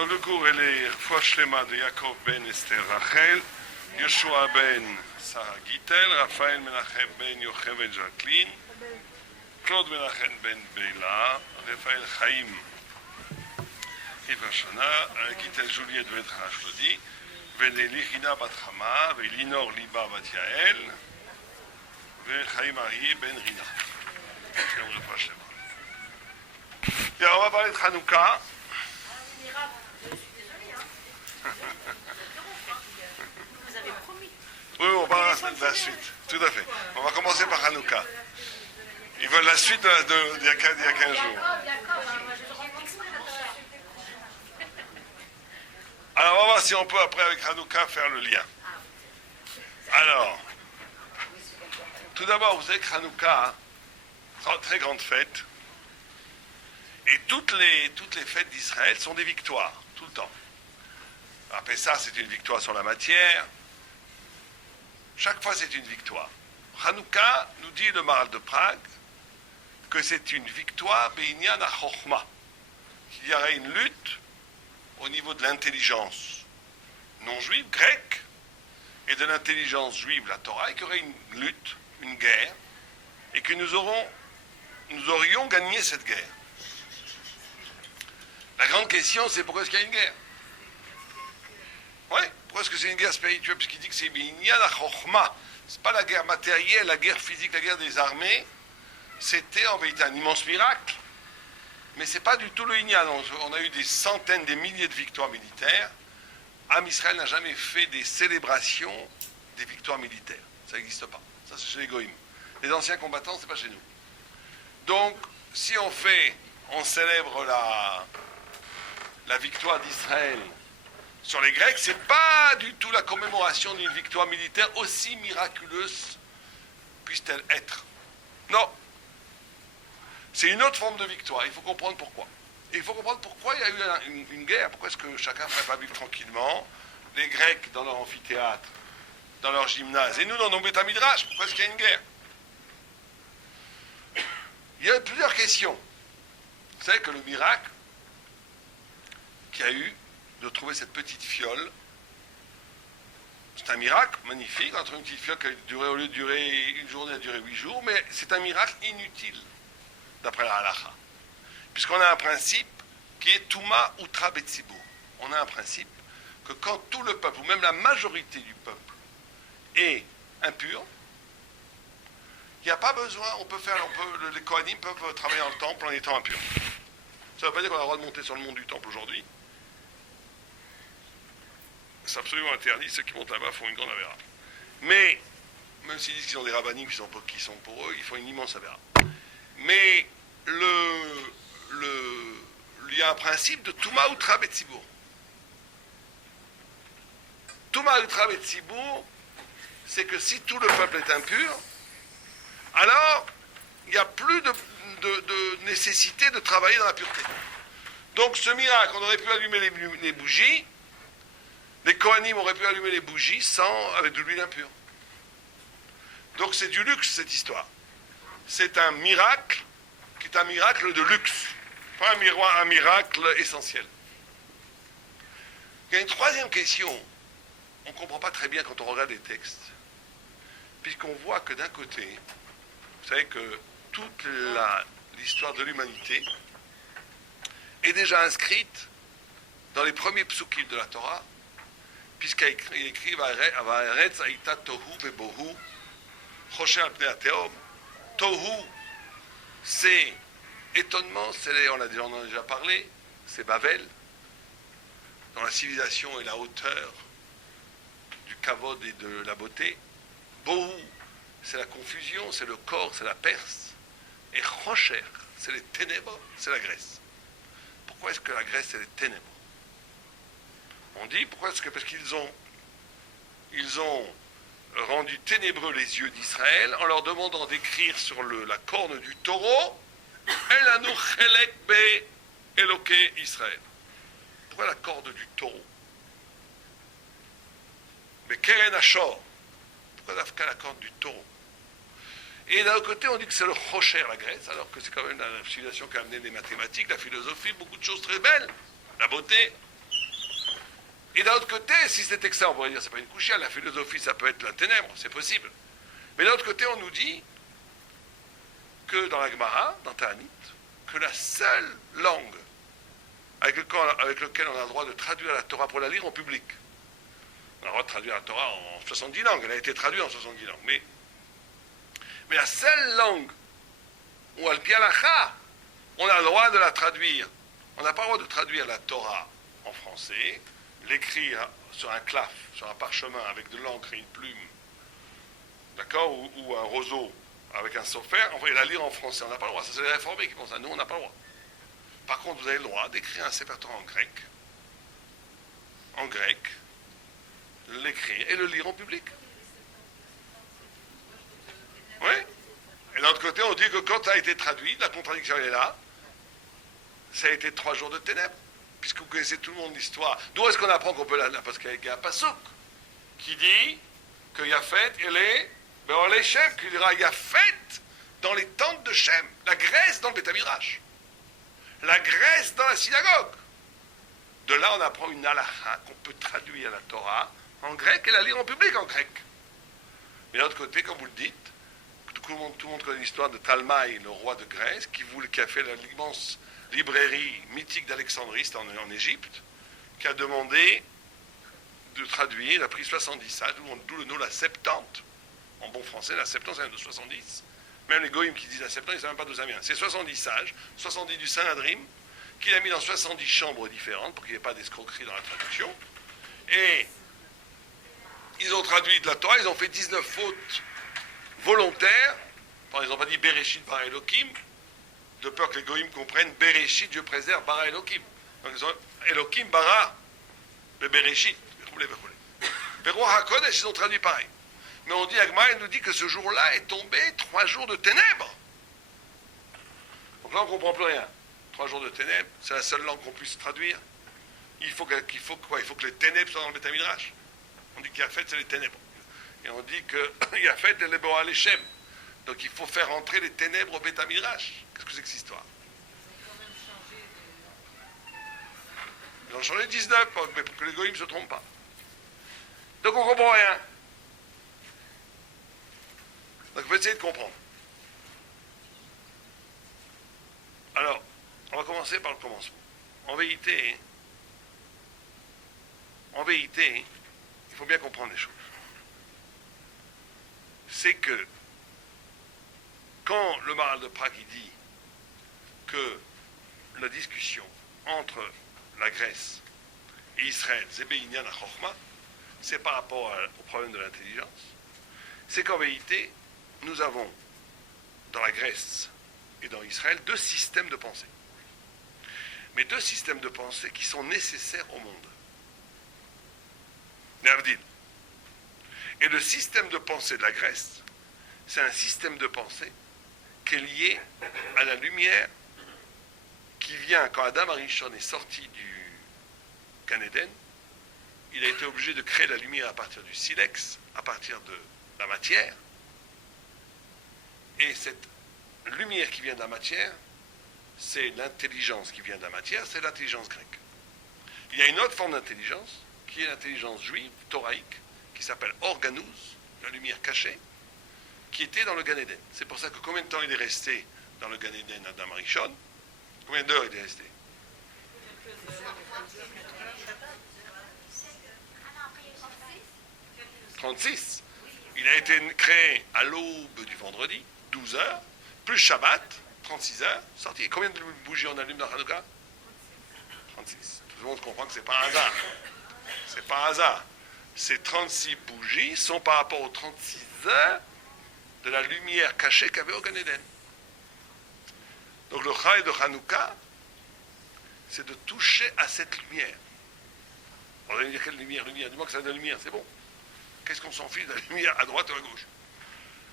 Dans le cours, elle est Refoua Shlema de Yaakov ben Esther Rachel, Yoshua ben Sarah Gittel, Raphaël Menachem ben Yocheved Jacqueline, Claude Menachem ben Bela, Raphaël Chaim Eva Shana, Gittel Juliette ben Rachlodi, Veneli Rina bat Hama, Velinor Liba bat Yael, Chaim Arié ben Rina. C'est un Refoua Shlema. Et on va parler de Hanouka. Vous avez promis. Oui, on parlera de la suite. Tout à fait. On va commencer par Hanouka. Ils veulent la suite d'il y a 15 jours. Alors, on va voir si on peut, après, avec Hanouka, faire le lien. Alors, tout d'abord, vous savez que Hanouka, c'est une très grande fête. Et toutes les fêtes d'Israël sont des victoires, tout le temps. Après ça, c'est une victoire sur la matière. Chaque fois, c'est une victoire. Hanouka nous dit le Maharal de Prague que c'est une victoire Be'inyan HaChochma, qu'il y aurait une lutte au niveau de l'intelligence non juive, grecque, et de l'intelligence juive, la Torah, et qu'il y aurait une lutte, une guerre, et que nous aurions gagné cette guerre. La grande question, c'est pourquoi est-ce qu'il y a une guerre? Oui, pourquoi est-ce que c'est une guerre spirituelle? Parce qu'il dit que c'est Binyan HaChochma. Ce n'est pas la guerre matérielle, la guerre physique, la guerre des armées. C'était en vérité un immense miracle. Mais ce n'est pas du tout le Inyan. On a eu des centaines, des milliers de victoires militaires. Am Israël n'a jamais fait des célébrations des victoires militaires. Ça n'existe pas. Ça, c'est chez les Goïms. Les anciens combattants, ce n'est pas chez nous. Donc, si on célèbre la victoire d'Israël sur les Grecs, c'est pas du tout la commémoration d'une victoire militaire aussi miraculeuse puisse-t-elle être. Non. C'est une autre forme de victoire. Il faut comprendre pourquoi. Et il faut comprendre pourquoi il y a eu une guerre. Pourquoi est-ce que chacun ne pourrait pas vivre tranquillement? Les Grecs dans leur amphithéâtre, dans leur gymnase, et nous dans nos Beth Midrash. Pourquoi est-ce qu'il y a une guerre? Il y a plusieurs questions. Vous savez que le miracle qu'il y a eu de trouver cette petite fiole, c'est un miracle magnifique. Entre une petite fiole qui a duré, au lieu de durer une journée, a duré 8 jours, mais c'est un miracle inutile, d'après la halakha. Puisqu'on a un principe qui est Touma Utra Betzibur. On a un principe que quand tout le peuple, ou même la majorité du peuple, est impur, il n'y a pas besoin, les Kohanim peuvent travailler dans le temple en étant impurs. Ça ne veut pas dire qu'on a le droit de monter sur le mont du temple aujourd'hui. C'est absolument interdit. Ceux qui montent là-bas font une grande avéra. Mais, même s'ils disent qu'ils ont des rabbinim qui sont pour eux, ils font une immense avéra. Mais, il y a un principe de Touma Utra Betzibur. Touma Utra Betzibur, c'est que si tout le peuple est impur, alors il n'y a plus de nécessité de travailler dans la pureté. Donc ce miracle, on aurait pu allumer les bougies, les Kohanim auraient pu allumer les bougies avec de l'huile impure. Donc c'est du luxe cette histoire. C'est un miracle qui est un miracle de luxe, pas un miracle essentiel. Il y a une troisième question, on ne comprend pas très bien quand on regarde les textes, puisqu'on voit que d'un côté, vous savez que toute l'histoire de l'humanité est déjà inscrite dans les premiers psukim de la Torah, puisqu'il est écrit Va'aretz haïta tohu vebohu chosher al pnei hateom. Tohu, c'est étonnement, on en a déjà parlé, c'est Babel, dans la civilisation et la hauteur du kavod et de la beauté. Bohu, c'est la confusion, c'est le corps, c'est la Perse. Et Chosher, c'est les ténèbres, c'est la Grèce. Pourquoi est-ce que la Grèce, c'est les ténèbres? On dit, pourquoi est-ce que parce qu'ils ont rendu ténébreux les yeux d'Israël en leur demandant d'écrire sur la corne du taureau Elanu Chelek Be Eloke Israël. Pourquoi la corne du taureau? Mais Keren Ashor. Pourquoi la corne du taureau? Et d'un autre côté, on dit que c'est le Chosher, la Grèce, alors que c'est quand même la civilisation qui a amené les mathématiques, la philosophie, beaucoup de choses très belles, la beauté. Et d'un autre côté, si c'était que ça, on pourrait dire c'est pas une couchia, la philosophie ça peut être la ténèbre, c'est possible. Mais d'un autre côté, on nous dit que dans la Gemara, dans Ta'anit, que la seule langue avec laquelle on a le droit de traduire la Torah pour la lire en public, on a le droit de traduire la Torah en 70 langues, elle a été traduite en 70 langues, mais la seule langue où al-pi halacha, on a le droit de la traduire, on n'a pas le droit de traduire la Torah en français, l'écrire sur un claf, sur un parchemin avec de l'encre et une plume, d'accord, ou un roseau avec un sofer, on va la lire en français, on n'a pas le droit, ça c'est les réformés qui font ça, nous on n'a pas le droit. Par contre, vous avez le droit d'écrire un Sefer Torah en grec, l'écrire et le lire en public. Oui. Et d'un autre côté, on dit que quand ça a été traduit, la contradiction est là, ça a été 3 jours de ténèbres, puisque vous connaissez tout le monde l'histoire. D'où est-ce qu'on apprend qu'on peut la... Parce qu'il y a un passouk qui dit que Yafet, elle est... Ben on les Shem, qui dira Yafet dans les tentes de Shem, la graisse dans le Beth Midrash, la graisse dans la synagogue. De là, on apprend une halakha qu'on peut traduire la Torah en grec et la lire en public en grec. Mais d'un autre côté, comme vous le dites, tout le monde connaît l'histoire de Talmaï, le roi de Grèce, qui a fait l'immense librairie mythique d'Alexandrie, c'était en Égypte, qui a demandé de traduire, il a pris 70 sages, d'où le nom la Septante. En bon français, la Septante, ça vient de 70. Même les goïms qui disent la Septante, ils ne savent même pas d'où ça vient. C'est 70 sages, 70 du Sanhedrin, qu'il a mis dans 70 chambres différentes pour qu'il n'y ait pas d'escroquerie dans la traduction. Et ils ont traduit de la Torah, ils ont fait 19 fautes volontaires. Enfin, ils n'ont pas dit Bereshit bara Elohim, de peur que les goïms comprennent Bereshit, Dieu préserve, bara Elohim. Donc ils ont Elohim bara, le Bereshit. Pero HaKodesh, ils ont traduit pareil. Mais on dit, Agma, elle nous dit que ce jour-là est tombé 3 jours de ténèbres. Donc là, on ne comprend plus rien. 3 jours de ténèbres, c'est la seule langue qu'on puisse traduire. Il faut que les ténèbres soient dans le Beth Midrash. On dit qu'Yafet, c'est les ténèbres. Et on dit que Yafet, c'est les Bora Leshem. Donc il faut faire entrer les ténèbres au Beth Midrash. Qu'est-ce que c'est que cette histoire? Ils ont changé 19, mais pour que les goïms ne se trompent pas. Donc on ne comprend rien. Donc il faut essayer de comprendre. Alors, on va commencer par le commencement. En vérité, il faut bien comprendre les choses. C'est que quand le Maharal de Prague dit que la discussion entre la Grèce et Israël, Zébéinian à Chochma, c'est par rapport au problème de l'intelligence, c'est qu'en vérité, nous avons dans la Grèce et dans Israël 2 systèmes de pensée. Mais 2 systèmes de pensée qui sont nécessaires au monde. Navdil. Et le système de pensée de la Grèce, c'est un système de pensée qui est lié à la lumière qui vient quand Adam Arishon est sorti du Gan Eden. Il a été obligé de créer la lumière à partir du silex, à partir de la matière. Et cette lumière qui vient de la matière, c'est l'intelligence qui vient de la matière, c'est l'intelligence grecque. Il y a une autre forme d'intelligence, qui est l'intelligence juive, thoraïque, qui s'appelle Organous, la lumière cachée, qui était dans le Gan Eden. C'est pour ça que combien de temps il est resté dans le Gan Eden, Adam Arishon? Combien d'heures il est resté? 36. Il a été créé à l'aube du vendredi, 12 heures, plus Shabbat, 36 heures, sorti. Et combien de bougies on allume dans Hanouka? 36. Tout le monde comprend que ce n'est pas un hasard. C'est pas un hasard. Ces 36 bougies sont par rapport aux 36 heures de la lumière cachée qu'avait au Gan Eden. Donc le Chai de Hanouka, c'est de toucher à cette lumière. On va dire quelle lumière? Lumière, dis-moi que ça a de la lumière, c'est bon. Qu'est-ce qu'on s'en fiche de la lumière à droite ou à gauche?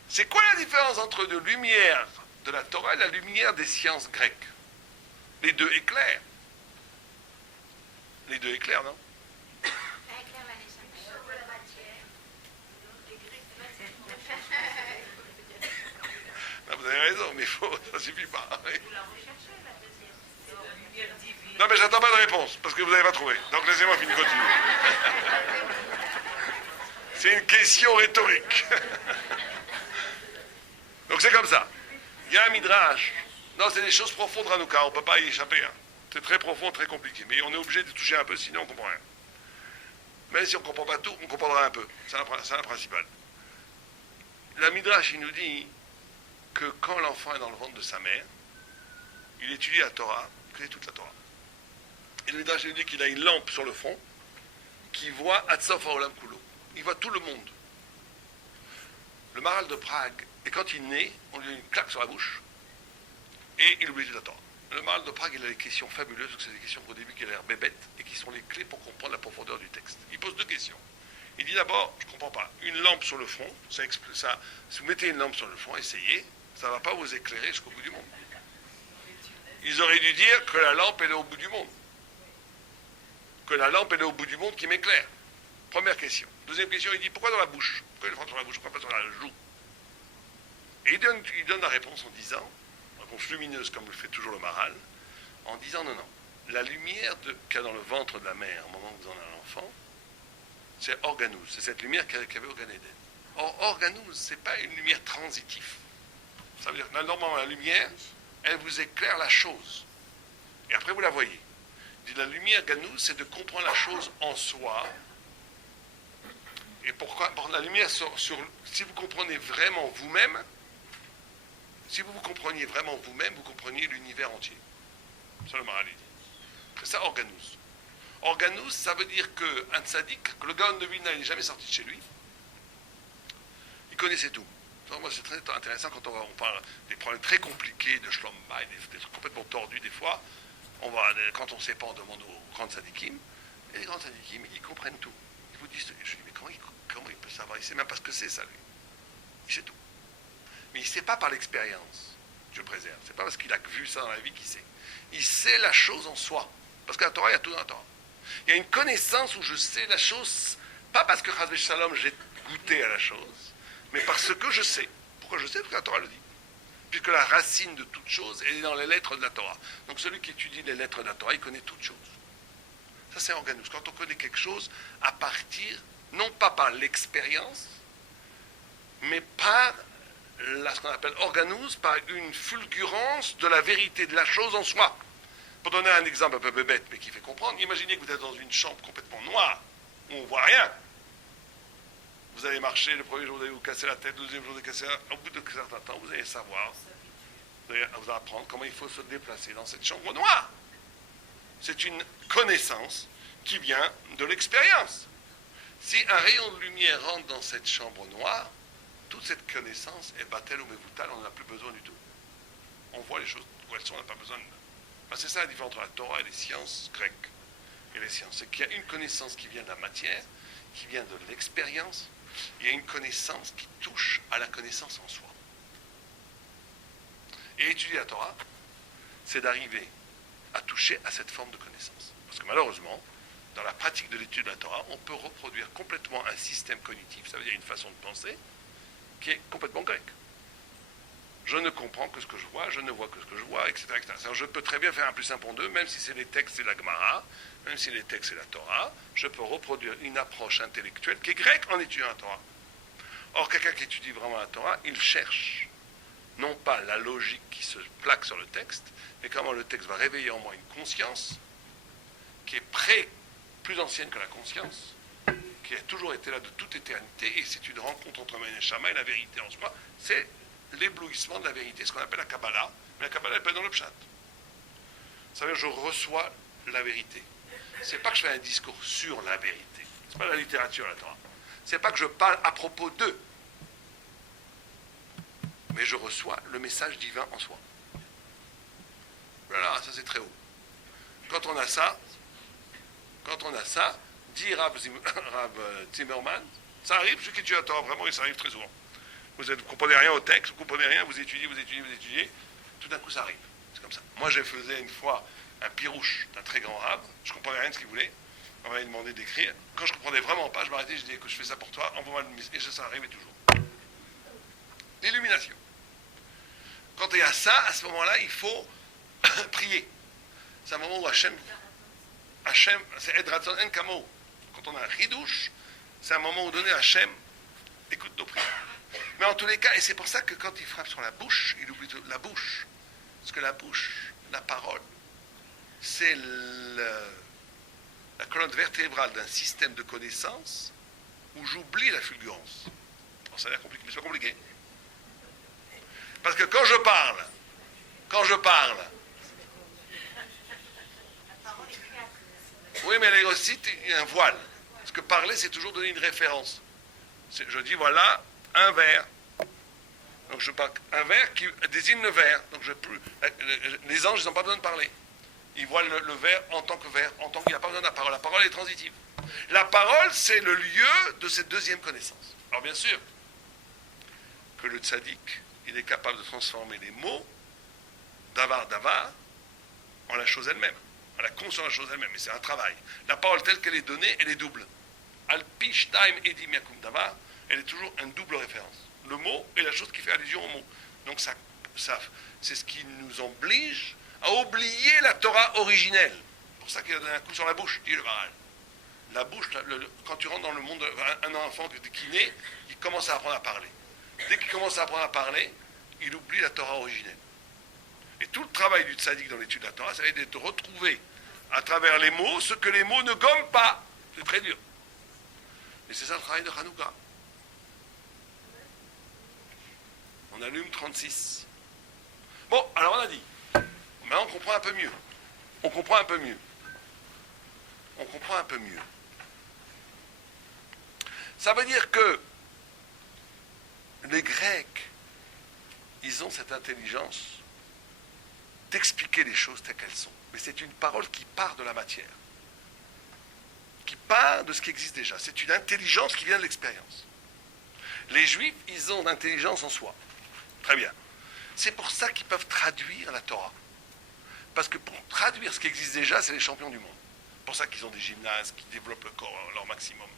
C'est quoi la différence entre la lumière de la Torah et la lumière des sciences grecques? Les deux éclairent. Les deux éclairent, non? Non, vous avez raison, mais ça ne suffit pas. Vous la recherchez, la deuxième. La lumière divine. Non, mais j'attends pas de réponse, parce que vous n'avez pas trouvé. Donc laissez-moi finir, continuer. C'est une question rhétorique. Donc c'est comme ça. Il y a un midrash. Non, c'est des choses profondes, Hanouka, on ne peut pas y échapper. Hein. C'est très profond, très compliqué. Mais on est obligé de toucher un peu, sinon on ne comprend rien. Même si on ne comprend pas tout, on comprendra un peu. C'est la principale. La midrash, il nous dit que quand l'enfant est dans le ventre de sa mère, il étudie la Torah, il connaît toute la Torah. Et le midrash, il nous dit qu'il a une lampe sur le front qui voit Atsof Haolam Kulo. Il voit tout le monde. Le Maharal de Prague, et quand il naît, on lui donne une claque sur la bouche, et il oublie toute la Torah. Le Maharal de Prague, il a des questions fabuleuses, parce que c'est des questions qu'au début qui ont l'air bébêtes, et qui sont les clés pour comprendre la profondeur du texte. Il pose deux questions. Il dit d'abord, je ne comprends pas, une lampe sur le front, si vous mettez une lampe sur le front, essayez, ça ne va pas vous éclairer jusqu'au bout du monde. Ils auraient dû dire que la lampe, elle est au bout du monde. Que la lampe, elle est au bout du monde qui m'éclaire. Première question. Deuxième question, il dit, pourquoi dans la bouche? Pourquoi il le prend sur la bouche? Pourquoi pas sur la joue? Et il donne la réponse en disant, une réponse lumineuse comme le fait toujours le Maharal, en disant non, non. La lumière qu'il y a dans le ventre de la mère au moment où vous en avez l'enfant, c'est organous. C'est cette lumière qu'il y avait au Gan Eden. Or, organous, ce n'est pas une lumière transitive. Ça veut dire que normalement, la lumière, elle vous éclaire la chose. Et après, vous la voyez. Il dit, la lumière ganous, c'est de comprendre la chose en soi. Et pourquoi la lumière si vous comprenez vraiment vous-même, si vous vous compreniez vraiment vous-même, vous compreniez l'univers entier. Ça le Maharal dit. C'est ça organous. Organous, ça veut dire qu'un tzaddik, que le Gaon de Vilna, il n'est jamais sorti de chez lui, il connaissait tout. Donc, moi, c'est très intéressant quand on parle des problèmes très compliqués de Shlom Bayit, des trucs complètement tordus des fois. Quand on ne sait pas, on demande aux grands tzaddikim. Et les grands tzaddikim, ils comprennent tout. Ils vous disent, je dis, mais comment il peut savoir? Il ne sait même pas ce que c'est, ça, lui. Il sait tout. Mais il ne sait pas par l'expérience. Dieu le préserve. C'est pas parce qu'il a vu ça dans la vie qu'il sait. Il sait la chose en soi. Parce que la Torah, il y a tout dans la Torah. Il y a une connaissance où je sais la chose, pas parce que Chas Shalom, j'ai goûté à la chose, mais parce que je sais. Pourquoi je sais? Parce que la Torah le dit. Puisque la racine de toute chose est dans les lettres de la Torah. Donc celui qui étudie les lettres de la Torah, il connaît toute chose. Ça, c'est organous. Quand on connaît quelque chose, à partir, non pas par l'expérience, mais par ce qu'on appelle organous, par une fulgurance de la vérité de la chose en soi. Pour donner un exemple un peu bête, mais qui fait comprendre, imaginez que vous êtes dans une chambre complètement noire, où on ne voit rien. Vous allez marcher, le premier jour vous allez vous casser la tête, le deuxième jour vous allez casser la tête. Au bout de certain temps, vous allez savoir, vous allez apprendre comment il faut se déplacer dans cette chambre noire. C'est une connaissance qui vient de l'expérience. Si un rayon de lumière rentre dans cette chambre noire, toute cette connaissance est battelle ou mévoutal, on n'en a plus besoin du tout. On voit les choses où elles sont, on n'a pas besoin de... c'est ça la différence entre la Torah et les sciences grecques. Et les sciences, c'est qu'il y a une connaissance qui vient de la matière, qui vient de l'expérience. Il y a une connaissance qui touche à la connaissance en soi. Et étudier la Torah, c'est d'arriver à toucher à cette forme de connaissance. Parce que malheureusement, dans la pratique de l'étude de la Torah, on peut reproduire complètement un système cognitif, ça veut dire une façon de penser, qui est complètement grec. Je ne comprends que ce que je vois, je ne vois que ce que je vois, etc. etc. Alors, je peux très bien faire un plus un pour deux, même si c'est les textes et la Gemara, même si les textes et la Torah, je peux reproduire une approche intellectuelle qui est grecque en étudiant la Torah. Or, quelqu'un qui étudie vraiment la Torah, il cherche non pas la logique qui se plaque sur le texte, mais comment le texte va réveiller en moi une conscience qui est plus ancienne que la conscience, qui a toujours été là de toute éternité, et c'est une rencontre entre Maïn et Shama et la vérité en soi. C'est l'éblouissement de la vérité, ce qu'on appelle la Kabbalah, mais la Kabbalah elle peut être dans le Pshat. Ça veut dire je reçois la vérité. C'est pas que je fais un discours sur la vérité. C'est pas la littérature, la Torah. C'est pas que je parle à propos d'eux. Mais je reçois le message divin en soi. Voilà, ça c'est très haut. Quand on a ça, dit Rav Zimmerman, ça arrive, ceux qui étudient la Torah, vraiment, et ça arrive très souvent. Vous ne comprenez rien au texte, vous ne comprenez rien, vous étudiez, tout d'un coup ça arrive. C'est comme ça. Moi, je faisais une fois un pirouche d'un très grand rab, je ne comprenais rien de ce qu'il voulait, on m'avait demandé d'écrire. Quand je ne comprenais vraiment pas, je m'arrêtais, je disais que je fais ça pour toi, envoie-moi le message, et ça arrivait toujours. L'illumination. Quand il y a ça, à ce moment-là, il faut prier. c'est un moment où Hachem, c'est Edratzon En Kamo. Quand on a un ridouche, c'est un moment où donné Hachem écoute nos prières. Mais en tous les cas, et c'est pour ça que quand il frappe sur la bouche, il oublie la bouche. Parce que la bouche, la parole, c'est la colonne vertébrale d'un système de connaissances où j'oublie la fulgurance. Alors ça a l'air compliqué, mais c'est pas compliqué. Parce que quand je parle, oui, mais elle est aussi il y a un voile. Parce que parler, c'est toujours donner une référence. Je dis, voilà, un verre. Donc je parle un verre qui désigne le verre. Donc les anges, ils n'ont pas besoin de parler. Ils voient le verre en tant que verre, en tant qu'il n'y a pas besoin de la parole. La parole est transitive. La parole, c'est le lieu de cette deuxième connaissance. Alors bien sûr, que le tzaddik, il est capable de transformer les mots d'avar en la chose elle-même, en la conscience de la chose elle-même. Mais c'est un travail. La parole telle qu'elle est donnée, elle est double. Al-pi shtaim edim yakum davar, elle est toujours une double référence. Le mot est la chose qui fait allusion au mot. Donc ça c'est ce qui nous oblige à oublier la Torah originelle. C'est pour ça qu'il a donné un coup sur la bouche, dit le Maharal. La bouche, quand tu rentres dans le monde, un enfant qui naît, il commence à apprendre à parler. Dès qu'il commence à apprendre à parler, il oublie la Torah originelle. Et tout le travail du tzaddik dans l'étude de la Torah, ça va être de retrouver à travers les mots ce que les mots ne gomment pas. C'est très dur. Et c'est ça le travail de Hanouka. On allume 36. Bon, alors on a dit. Maintenant on comprend un peu mieux. On comprend un peu mieux. Ça veut dire que les Grecs, ils ont cette intelligence d'expliquer les choses telles qu'elles sont. Mais c'est une parole qui part de la matière, qui part de ce qui existe déjà. C'est une intelligence qui vient de l'expérience. Les Juifs, ils ont l'intelligence en soi. Très bien. C'est pour ça qu'ils peuvent traduire la Torah. Parce que pour traduire ce qui existe déjà, c'est les champions du monde. C'est pour ça qu'ils ont des gymnases qui développent le corps leur maximum.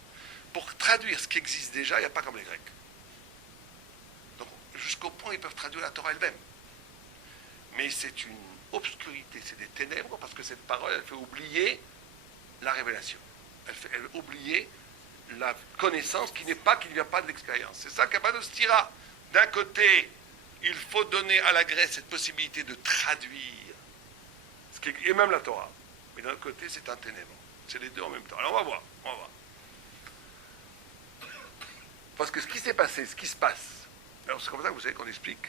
Pour traduire ce qui existe déjà, il n'y a pas comme les Grecs. Donc, jusqu'au point, ils peuvent traduire la Torah elle-même. Mais c'est une obscurité, c'est des ténèbres, parce que cette parole, elle fait oublier la révélation. Elle fait oublier la connaissance qui ne vient pas de l'expérience. C'est ça qu'il n'y a pas de stira. D'un côté, il faut donner à la Grèce cette possibilité de traduire, et même la Torah. Mais d'un côté, c'est un ténèbre. C'est les deux en même temps. Alors on va voir. Parce que ce qui s'est passé, ce qui se passe, alors c'est comme ça que vous savez qu'on explique,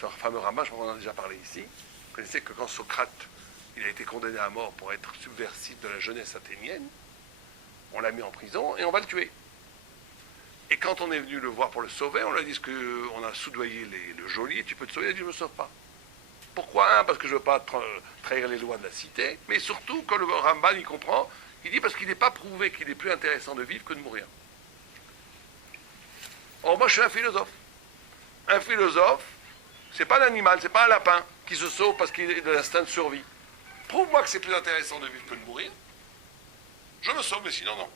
ce fameux Rama, je crois qu'on en a déjà parlé ici, vous connaissez que quand Socrate, il a été condamné à mort pour être subversif de la jeunesse athénienne, on l'a mis en prison et on va le tuer. Et quand on est venu le voir pour le sauver, on lui a dit qu'on a soudoyé le geôlier, tu peux te sauver, il a dit je ne me sauve pas. Pourquoi? Parce que je ne veux pas trahir les lois de la cité, mais surtout, quand le Ramban y comprend, il dit parce qu'il n'est pas prouvé qu'il est plus intéressant de vivre que de mourir. Or, moi, je suis un philosophe. Un philosophe, c'est pas un animal, c'est pas un lapin qui se sauve parce qu'il est de l'instinct de survie. Prouve-moi que c'est plus intéressant de vivre que de mourir. Je me sauve, mais sinon, non.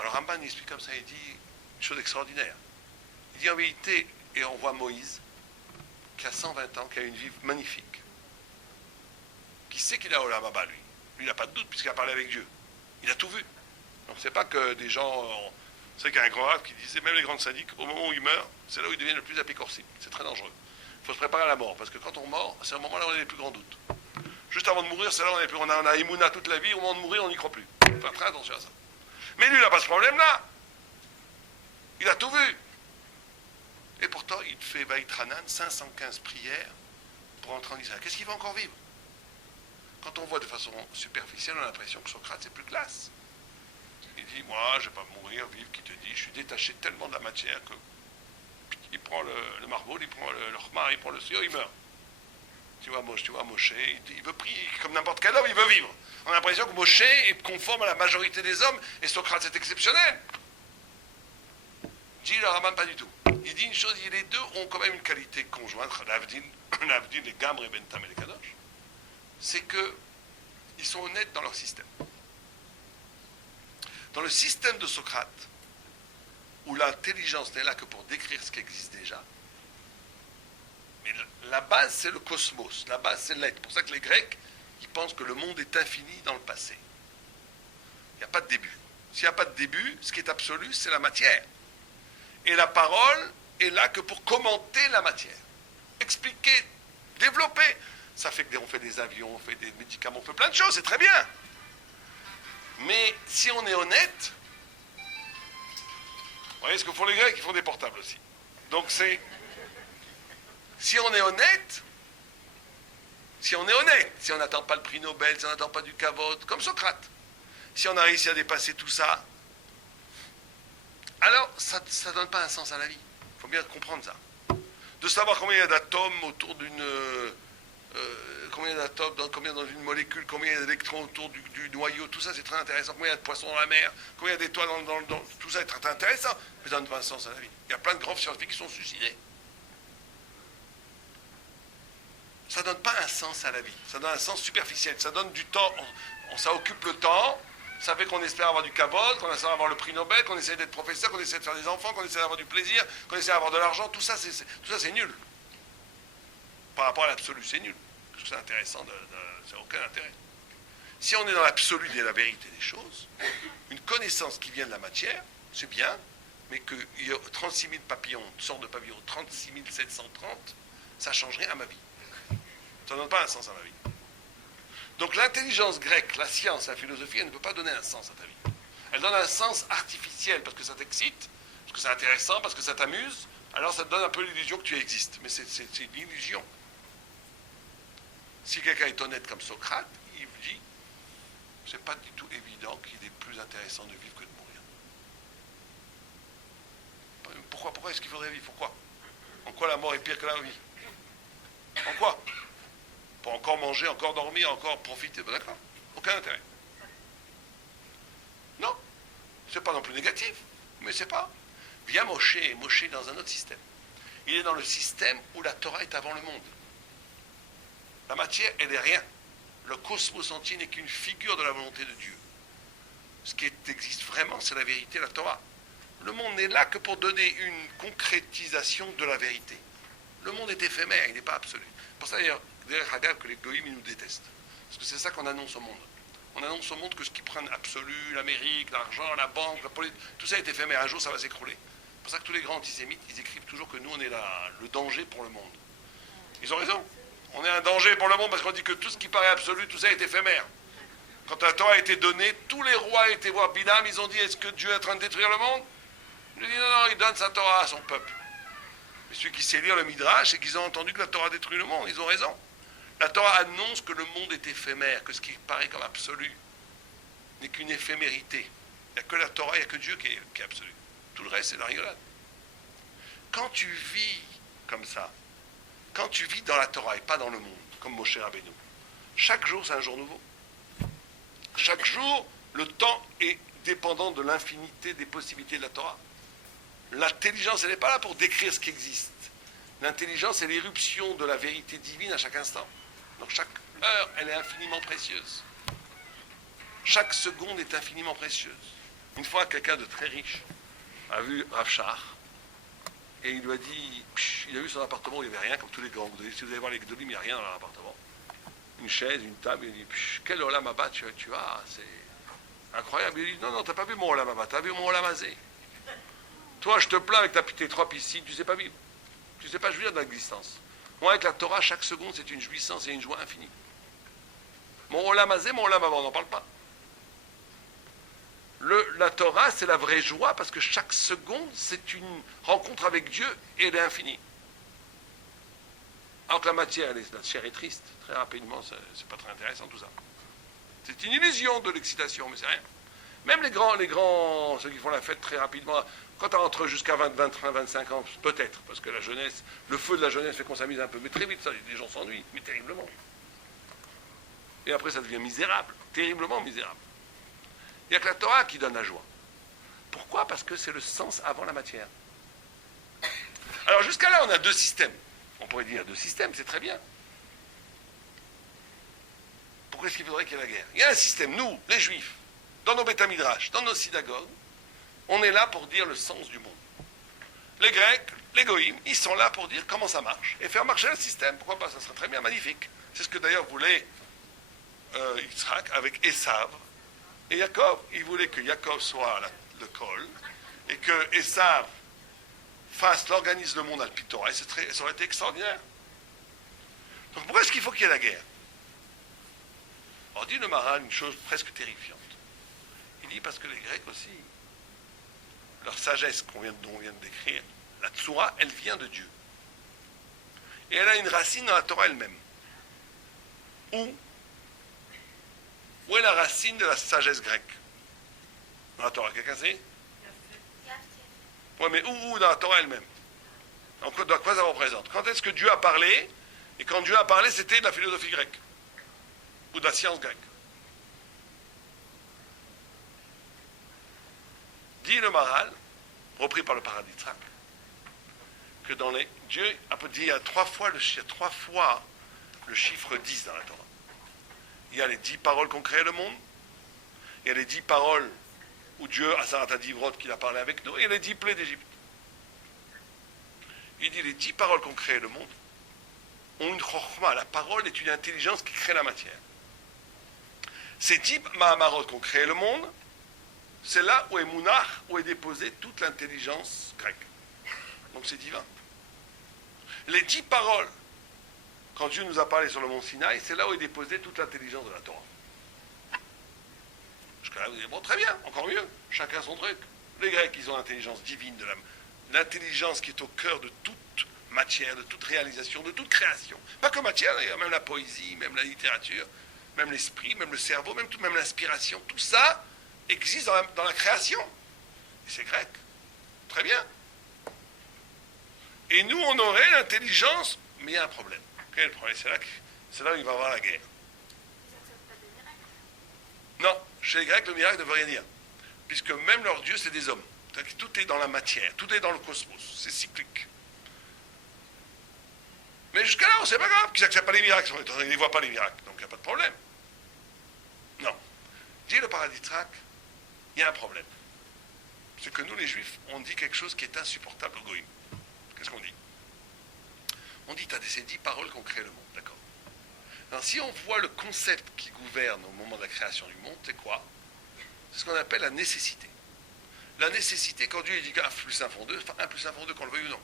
Alors, Ramban il explique comme ça, il dit une chose extraordinaire. Il dit en vérité, et on voit Moïse, qui a 120 ans, qui a une vie magnifique, qui sait qu'il a Olam Haba, lui. Lui, il n'a pas de doute, puisqu'il a parlé avec Dieu. Il a tout vu. Donc, c'est pas que des gens... C'est qu'il y a un grand rave qui disait, même les grands sadiques, au moment où ils meurent, c'est là où ils deviennent le plus apicorsibles. C'est très dangereux. Il faut se préparer à la mort, parce que quand on meurt, c'est au moment là où on a les plus grands doutes. Juste avant de mourir, c'est là où on a Emouna toute la vie, au moment de mourir, on n'y croit plus. Il faut faire très attention à ça. Mais lui, il n'a pas ce problème-là. Il a tout vu. Et pourtant, il fait Vaïtranan, 515 prières pour entrer en Israël. Qu'est-ce qu'il va encore vivre? Quand on voit de façon superficielle, on a l'impression que Socrate, c'est plus classe. Il dit, moi, je ne vais pas mourir, vivre, qui te dit, je suis détaché tellement de la matière que il prend le marbre, il prend le khmar, il prend le suyo, il meurt. Tu vois Moshe, il veut prier, comme n'importe quel homme, il veut vivre. On a l'impression que Moshe est conforme à la majorité des hommes, et Socrate, c'est exceptionnel. Dit le Raman, pas du tout. Il dit une chose, les deux ont quand même une qualité conjointe, l'Avdin, les Gamre, les Bentam et les Kadosh, c'est qu'ils sont honnêtes dans leur système. Dans le système de Socrate, où l'intelligence n'est là que pour décrire ce qui existe déjà, Mais la base, c'est le cosmos. La base, c'est l'être. C'est pour ça que les Grecs, ils pensent que le monde est infini dans le passé. Il n'y a pas de début. S'il n'y a pas de début, ce qui est absolu, c'est la matière. Et la parole est là que pour commenter la matière. Expliquer, développer. Ça fait qu'on fait des avions, on fait des médicaments, on fait plein de choses, c'est très bien. Mais si on est honnête, vous voyez ce que font les Grecs, ils font des portables aussi. Donc c'est... Si on est honnête, si on n'attend pas le prix Nobel, si on n'attend pas du Kavod, comme Socrate, si on a réussi à dépasser tout ça, alors ça ne donne pas un sens à la vie. Il faut bien comprendre ça. De savoir combien il y a d'atomes autour d'une... combien d'atomes, combien dans une molécule, combien il y a d'électrons autour du noyau, tout ça c'est très intéressant. Combien il y a de poissons dans la mer, combien il y a d'étoiles dans tout ça est très intéressant, mais ça ne donne pas un sens à la vie. Il y a plein de grands scientifiques qui sont suicidés. Ça ne donne pas un sens à la vie, ça donne un sens superficiel, ça donne du temps, ça occupe le temps, ça fait qu'on espère avoir du Kavod, qu'on espère avoir le prix Nobel, qu'on essaie d'être professeur, qu'on essaie de faire des enfants, qu'on essaie d'avoir du plaisir, qu'on essaie d'avoir de l'argent, tout ça c'est nul. Par rapport à l'absolu, c'est nul. Parce que c'est intéressant, ça n'a aucun intérêt. Si on est dans l'absolu de la vérité des choses, une connaissance qui vient de la matière, c'est bien, mais qu'il y a 36 000 papillons, une sorte de papillon, 36 730, ça ne change rien à ma vie. Ça ne donne pas un sens à ma vie. Donc l'intelligence grecque, la science, la philosophie, elle ne peut pas donner un sens à ta vie. Elle donne un sens artificiel parce que ça t'excite, parce que c'est intéressant, parce que ça t'amuse, alors ça te donne un peu l'illusion que tu existes. Mais c'est une illusion. Si quelqu'un est honnête comme Socrate, il vous dit, c'est pas du tout évident qu'il est plus intéressant de vivre que de mourir. Pourquoi est-ce qu'il faudrait vivre? Pourquoi? En quoi la mort est pire que la vie? En quoi? Pour encore manger, encore dormir, encore profiter, ben d'accord. Aucun intérêt. Non, c'est pas non plus négatif, mais c'est pas. Vient Moshe est dans un autre système. Il est dans le système où la Torah est avant le monde. La matière, elle est rien. Le cosmos entier n'est qu'une figure de la volonté de Dieu. Ce qui existe vraiment, c'est la vérité, la Torah. Le monde n'est là que pour donner une concrétisation de la vérité. Le monde est éphémère, il n'est pas absolu. C'est pour ça d'ailleurs que les goïms, ils nous détestent. Parce que c'est ça qu'on annonce au monde. On annonce au monde que ce qui prennent absolu, l'Amérique, l'argent, la banque, la politique, tout ça est éphémère. Un jour, ça va s'écrouler. C'est pour ça que tous les grands antisémites, ils écrivent toujours que nous, on est le danger pour le monde. Ils ont raison. On est un danger pour le monde parce qu'on dit que tout ce qui paraît absolu, tout ça est éphémère. Quand la Torah a été donnée, tous les rois étaient voir Bilam, ils ont dit, est-ce que Dieu est en train de détruire le monde? Il a dit, non, il donne sa Torah à son peuple. Mais celui qui sait lire le Midrash, c'est qu'ils ont entendu que la Torah détruit le monde, ils ont raison. La Torah annonce que le monde est éphémère, que ce qui paraît comme absolu n'est qu'une éphémérité. Il n'y a que la Torah, il n'y a que Dieu qui est absolu. Tout le reste, c'est la rigolade. Quand tu vis comme ça, quand tu vis dans la Torah et pas dans le monde, comme Moshe Rabbeinu, chaque jour, c'est un jour nouveau. Chaque jour, le temps est dépendant de l'infinité des possibilités de la Torah. L'intelligence, elle n'est pas là pour décrire ce qui existe. L'intelligence, c'est l'éruption de la vérité divine à chaque instant. Donc chaque heure, elle est infiniment précieuse. Chaque seconde est infiniment précieuse. Une fois, quelqu'un de très riche a vu Rav Shach, et il lui a dit, il a vu son appartement où il n'y avait rien, comme tous les grands. Si vous allez voir les Gdolim, il n'y a rien dans leur appartement. Une chaise, une table, il dit, quel olam haba tu as, c'est incroyable. Il dit, non, t'as pas vu mon olam haba, t'as vu mon olam hazé. Toi, je te plains avec tes 3 piscines, tu ne sais pas vivre. Tu ne sais pas jouir de l'existence. Moi, avec la Torah, chaque seconde, c'est une jouissance et une joie infinie. Mon olam hazé, mon olam haba, on n'en parle pas. La Torah, c'est la vraie joie parce que chaque seconde, c'est une rencontre avec Dieu et elle est infinie. Alors que la matière, la chair est triste. Très rapidement, c'est pas très intéressant tout ça. C'est une illusion de l'excitation, mais c'est rien. Même les grands, ceux qui font la fête très rapidement, quand tu entre jusqu'à 25 ans, peut-être, parce que la jeunesse, le feu de la jeunesse fait qu'on s'amuse un peu, mais très vite, ça, les gens s'ennuient, mais terriblement. Et après, ça devient misérable, terriblement misérable. Il n'y a que la Torah qui donne la joie. Pourquoi? Parce que c'est le sens avant la matière. Alors jusqu'à là, on a 2 systèmes. On pourrait dire 2 systèmes, c'est très bien. Pourquoi est-ce qu'il faudrait qu'il y ait la guerre? Il y a un système, nous, les Juifs, dans nos Beth Midrash, dans nos synagogues, on est là pour dire le sens du monde. Les Grecs, les Goïms, ils sont là pour dire comment ça marche et faire marcher le système. Pourquoi pas? Ça serait très bien, magnifique. C'est ce que d'ailleurs voulait Yitzhak avec Esav et Yaakov. Il voulait que Yaakov soit le col et que Esav organise le monde à Torah. Et ça aurait été extraordinaire. Donc pourquoi est-ce qu'il faut qu'il y ait la guerre? On dit le Maharal une chose presque terrifiante. Il dit parce que les Grecs aussi, leur sagesse dont on vient de décrire, la Tzoura, elle vient de Dieu. Et elle a une racine dans la Torah elle-même. Où est la racine de la sagesse grecque? Dans la Torah, quelqu'un sait? Oui, mais où dans la Torah elle-même? Donc, quoi ça représente? Quand est-ce que Dieu a parlé? Et quand Dieu a parlé, c'était de la philosophie grecque. Ou de la science grecque. Dit le Maharal, repris par le paradis Yitzhak, que Dieu a dit il y a trois fois le chiffre 10 dans la Torah. Il y a les 10 paroles qui ont créé le monde, il y a les 10 paroles où Dieu, à Sarat Adivrot, qu'il a parlé avec nous, et il y a les 10 plaies d'Égypte. Il dit les 10 paroles qui ont créé le monde ont une chokhma, la parole est une intelligence qui crée la matière. Ces 10 Mahamarot qui ont créé le monde, c'est là où est Mounach, où est déposée toute l'intelligence grecque. Donc c'est divin. Les 10 paroles, quand Dieu nous a parlé sur le mont Sinaï, c'est là où est déposée toute l'intelligence de la Torah. Jusqu'à là, vous dites, bon, très bien, encore mieux, chacun son truc. Les Grecs, ils ont l'intelligence divine, l'intelligence qui est au cœur de toute matière, de toute réalisation, de toute création. Pas que matière, d'ailleurs, même la poésie, même la littérature, même l'esprit, même le cerveau, même l'inspiration, tout ça existe dans la création. Et c'est grec. Très bien. Et nous, on aurait l'intelligence, mais il y a un problème. Quel est le problème? C'est là où il va y avoir la guerre. Non, chez les Grecs, le miracle ne veut rien dire. Puisque même leur Dieu, c'est des hommes. C'est-à-dire que tout est dans la matière, tout est dans le cosmos. C'est cyclique. Mais jusqu'à là, c'est pas grave qu'ils n'acceptent pas les miracles. Ils ne voient pas les miracles, donc il n'y a pas de problème. Non. Dit le paradis Yitzhak, il y a un problème. C'est que nous, les Juifs, on dit quelque chose qui est insupportable au Goïm. Qu'est-ce qu'on dit? On dit, ces 10 paroles qui ont créé le monde, d'accord? Alors, si on voit le concept qui gouverne au moment de la création du monde, c'est quoi? C'est ce qu'on appelle la nécessité. La nécessité, quand Dieu dit 1 plus 1 font 2, enfin 1 plus 1 font 2, qu'on le veuille ou non,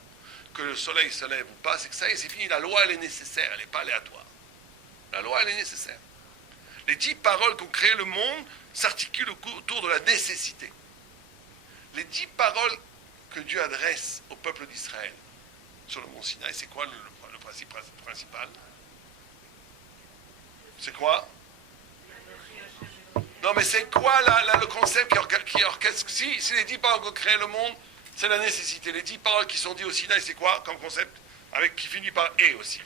que le soleil se lève ou pas, c'est que ça y est, c'est fini. La loi, elle est nécessaire, elle n'est pas aléatoire. La loi, elle est nécessaire. Les 10 paroles qui ont créé le monde s'articulent autour de la nécessité. Les 10 paroles que Dieu adresse au peuple d'Israël sur le mont Sinaï, c'est quoi le principe principal? C'est quoi? Non, mais c'est quoi le concept qui orchestre? Si les 10 paroles qui ont créé le monde, c'est la nécessité. Les 10 paroles qui sont dites au Sinaï, c'est quoi comme concept? Qui finit par « et » aussi.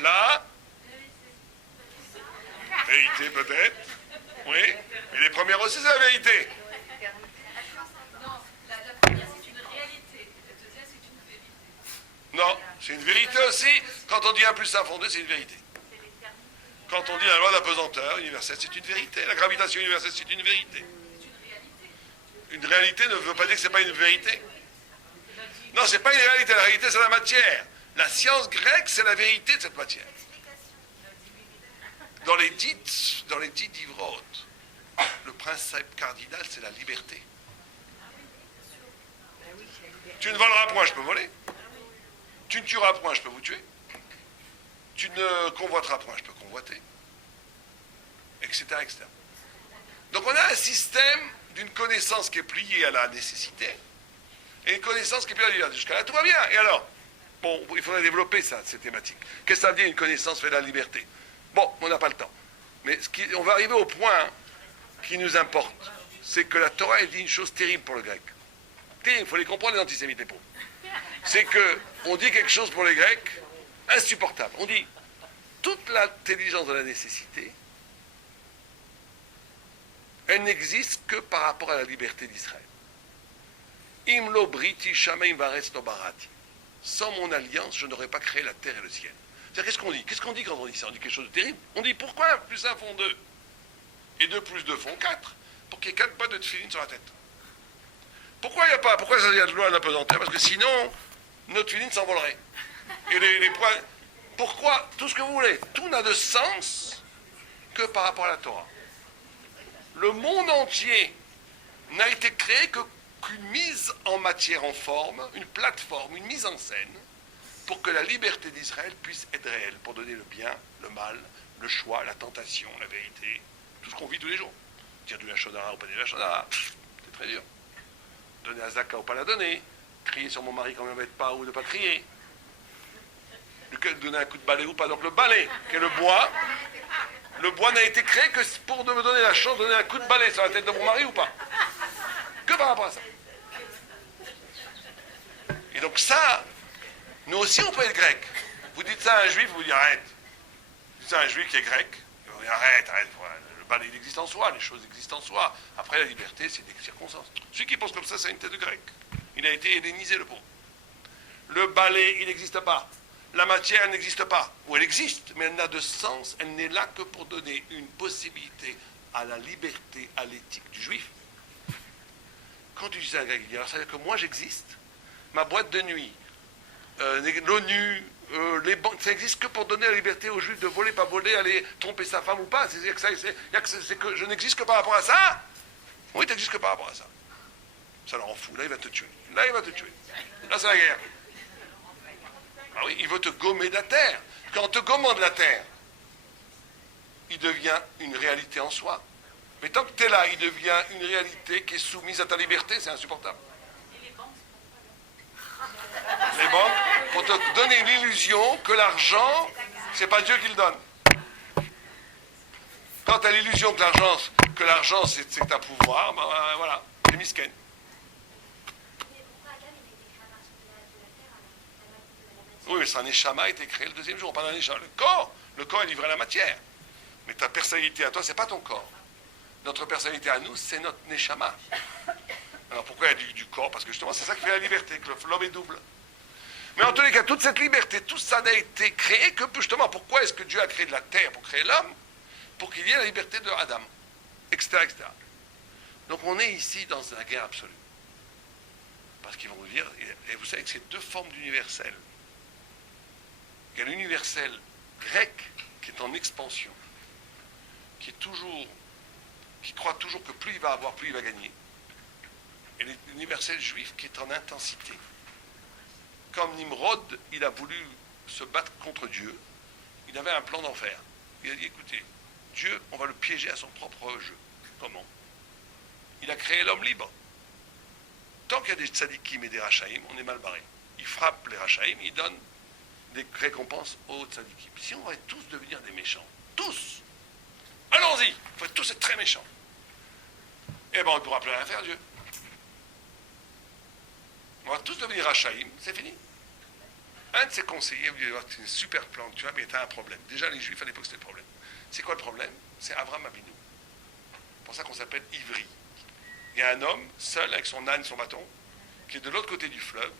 La vérité, peut-être. Oui. Mais les premières aussi, c'est la vérité. Non, la première, c'est une réalité. La deuxième, c'est une vérité. Non, c'est une vérité aussi. Quand on dit 1 plus 1 font 2, c'est une vérité. Quand on dit la loi de la pesanteur universelle, c'est une vérité. La gravitation universelle, c'est une vérité. Une réalité ne veut pas dire que ce n'est pas une vérité. Non, ce n'est pas une réalité. La réalité, c'est la matière. La science grecque, c'est la vérité de cette matière. Dans les dix divrot, le principe cardinal, c'est la liberté. Tu ne voleras point, je peux voler. Tu ne tueras point, je peux vous tuer. Tu ne convoiteras point, je peux convoiter. Etc., etc. Donc on a un système d'une connaissance qui est pliée à la nécessité et une connaissance qui est pliée à la liberté. Jusqu'à là, tout va bien. Et alors? Bon, il faudrait développer ça, cette thématique. Qu'est-ce que ça veut dire une connaissance fait de la liberté? Bon, on n'a pas le temps. Mais on va arriver au point qui nous importe. C'est que la Torah, elle dit une chose terrible pour le grec. Terrible, il faut les comprendre, les antisémites, les pauvres. C'est qu'on dit quelque chose pour les Grecs insupportable. On dit toute l'intelligence de la nécessité, elle n'existe que par rapport à la liberté d'Israël. Imlo briti shameim varetz lo barati. Sans mon alliance, je n'aurais pas créé la terre et le ciel. C'est-à-dire, qu'est-ce qu'on dit? Qu'est-ce qu'on dit quand on dit ça? On dit quelque chose de terrible. On dit pourquoi 1 plus 1 font 2 et 2 plus 2 font 4 pour qu'il n'y ait 4 pas de tefilin sur la tête. Pourquoi il n'y a pas, pourquoi il y a de loi d'apesanteur? Parce que sinon, notre filine s'envolerait. Et les points... Pourquoi? Tout ce que vous voulez. Tout n'a de sens que par rapport à la Torah. Le monde entier n'a été créé qu'une mise en matière, en forme, une plateforme, une mise en scène, pour que la liberté d'Israël puisse être réelle, pour donner le bien, le mal, le choix, la tentation, la vérité, tout ce qu'on vit tous les jours. Dire du lachonara ou pas du lachonara, c'est très dur. Donner à Zaka ou pas la donner, crier sur mon mari quand on ne m'embête pas ou ne pas crier. Donner un coup de balai ou pas. Donc le balai, qui est le bois n'a été créé que pour me donner la chance de donner un coup de balai sur la tête de mon mari ou pas. Que par rapport à ça. Et donc ça, nous aussi on peut être grec. Vous dites ça à un juif, vous dites arrête. Vous dites ça à un juif qui est grec, vous dites arrête. Le balai il existe en soi, les choses existent en soi. Après la liberté, c'est des circonstances. Celui qui pense comme ça, c'est une tête de grec. Il a été hellénisé le pauvre. Le balai, il n'existe pas. La matière, elle n'existe pas. Ou elle existe, mais elle n'a de sens. Elle n'est là que pour donner une possibilité à la liberté, à l'éthique du juif. Quand tu dis ça à un grec, il dit alors ça veut dire que moi j'existe, ma boîte de nuit, l'ONU, les banques, ça existe que pour donner la liberté aux juifs de voler, pas voler, aller tromper sa femme ou pas. C'est-à-dire que je n'existe que par rapport à ça. Oui, tu n'existes que par rapport à ça. Ça leur en fout. Là, il va te tuer. Là, il va te tuer. Là, c'est la guerre. Ah oui, il veut te gommer de la terre. Quand on te gommant de la terre, il devient une réalité en soi. Mais tant que tu es là, il devient une réalité qui est soumise à ta liberté, c'est insupportable. Les banques, pour te donner l'illusion que l'argent, c'est pas Dieu qui le donne. Quand tu as l'illusion que l'argent c'est un pouvoir, ben voilà, c'est misken. Oui, mais son neshama a été créé le deuxième jour, pas un neshama. Le corps est livré à la matière. Mais ta personnalité à toi, c'est pas ton corps. Notre personnalité à nous, c'est notre neshama. Alors pourquoi il y a du corps? Parce que justement, c'est ça qui fait la liberté, que l'homme est double. Mais en tous les cas, toute cette liberté, tout ça n'a été créé que justement, pourquoi est-ce que Dieu a créé de la terre pour créer l'homme? Pour qu'il y ait la liberté de Adam, etc., etc. Donc on est ici dans la guerre absolue. Parce qu'ils vont vous dire, et vous savez que c'est deux formes d'universel. Il y a l'universel grec qui est en expansion, qui croit toujours que plus il va avoir, plus il va gagner. Et l'universel juif qui est en intensité. Comme Nimrod, il a voulu se battre contre Dieu, il avait un plan d'enfer. Il a dit, écoutez, Dieu, on va le piéger à son propre jeu. Comment? Il a créé l'homme libre. Tant qu'il y a des tzadikim et des rachaïm, on est mal barré. Il frappe les rachaïm, il donne des récompenses aux tzadikim. Si on va tous devenir des méchants, tous, allons-y, il faut tous être très méchants. Eh bien, on ne pourra plus rien faire, Dieu. On va tous devenir rachaïm, c'est fini. Un de ses conseillers lui dit, c'est un super plan que tu as, mais tu as un problème. Déjà, les juifs, à l'époque, c'était le problème. C'est quoi le problème? C'est Avram Avinu. C'est pour ça qu'on s'appelle Ivri. Il y a un homme, seul, avec son âne, son bâton, qui est de l'autre côté du fleuve,